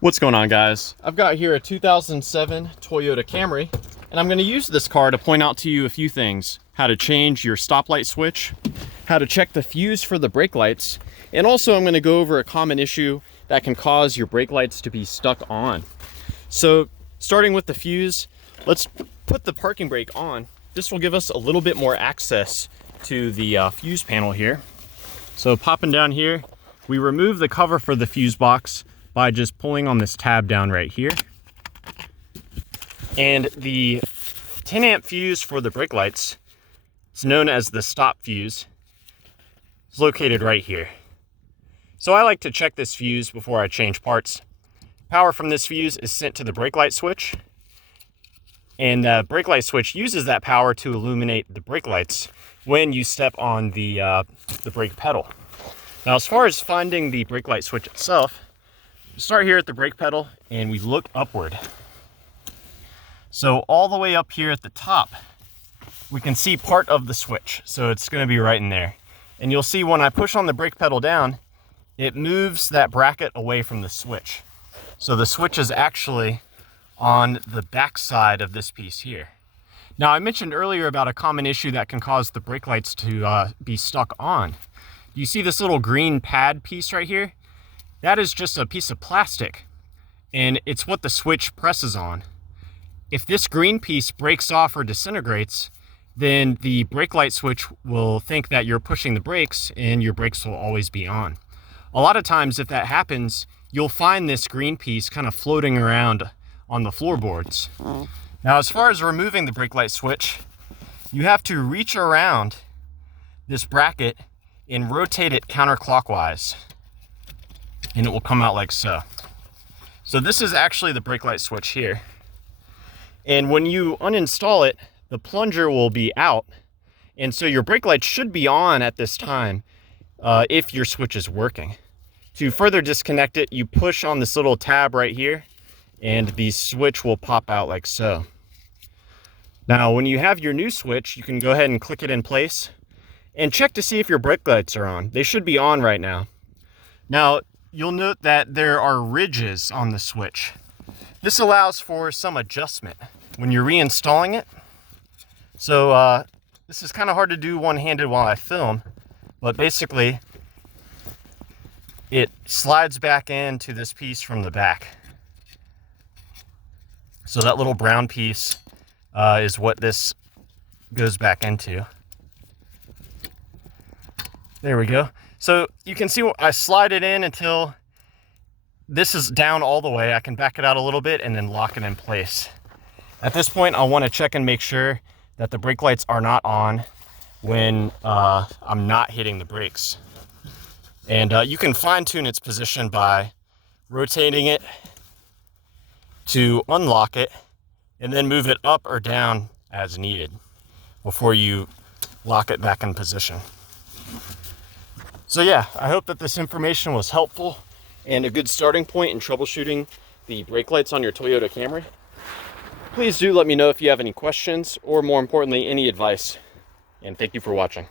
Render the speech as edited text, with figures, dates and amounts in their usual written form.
What's going on, guys? I've got here a 2007 Toyota Camry, and I'm going to use this car to point out to you a few things. How to change your stoplight switch, how to check the fuse for the brake lights, and also I'm going to go over a common issue that can cause your brake lights to be stuck on. So starting with the fuse, let's put the parking brake on. This will give us a little bit more access to the fuse panel here. So popping down here, we remove the cover for the fuse box by just pulling on this tab down right here. And the 10 amp fuse for the brake lights, it's known as the stop fuse, is located right here. So I like to check this fuse before I change parts. Power from this fuse is sent to the brake light switch, and the brake light switch uses that power to illuminate the brake lights when you step on the brake pedal. Now, as far as finding the brake light switch itself, we start here at the brake pedal and we look upward. So all the way up here at the top, we can see part of the switch. So it's going to be right in there. And you'll see when I push on the brake pedal down, it moves that bracket away from the switch. So the switch is actually on the back side of this piece here. Now, I mentioned earlier about a common issue that can cause the brake lights to be stuck on. You see this little green pad piece right here? That is just a piece of plastic, and it's what the switch presses on. If this green piece breaks off or disintegrates, then the brake light switch will think that you're pushing the brakes and your brakes will always be on. A lot of times if that happens, you'll find this green piece kind of floating around on the floorboards. Now, as far as removing the brake light switch, you have to reach around this bracket and rotate it counterclockwise, and it will come out like so. So this is actually the brake light switch here. And when you uninstall it, the plunger will be out. And so your brake light should be on at this time if your switch is working. To further disconnect it, you push on this little tab right here and the switch will pop out like so. Now, when you have your new switch, you can go ahead and click it in place and check to see if your brake lights are on. They should be on right now. Now, you'll note that there are ridges on the switch. This allows for some adjustment when you're reinstalling it. So this is kind of hard to do one-handed while I film, but basically it slides back into this piece from the back. So that little brown piece is what this goes back into. There we go. So you can see I slide it in until this is down all the way. I can back it out a little bit and then lock it in place. At this point, I'll want to check and make sure that the brake lights are not on when I'm not hitting the brakes. And you can fine tune its position by rotating it to unlock it and then move it up or down as needed before you lock it back in position. So yeah, I hope that this information was helpful and a good starting point in troubleshooting the brake lights on your Toyota Camry. Please do let me know if you have any questions or, more importantly, any advice. And thank you for watching.